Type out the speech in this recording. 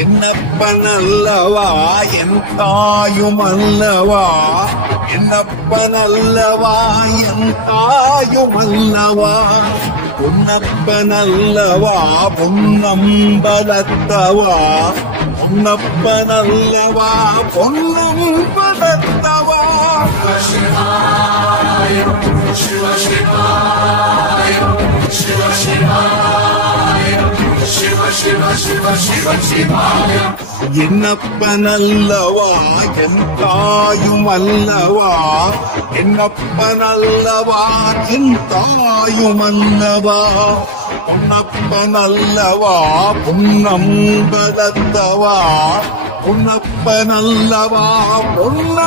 என்னப்பனல்லவா என் தாயுமல்லவா, என்னப்பனல்லவா என் தாயுமல்லவா, பொன்னப்பனல்லவா பொன்னம்பலத்தவா, பொன்னப்பனல்லவா பொன்னம்பலத்தவா. என்னப்பனல்லவா என் தாயுமல்லவா, என்னப்பனல்லவா என் தாயுமல்லவா, பொன்னப்பனல்லவா பொன்னம்பலத்தவா, பொன்னப்பனல்லவா பொன்ன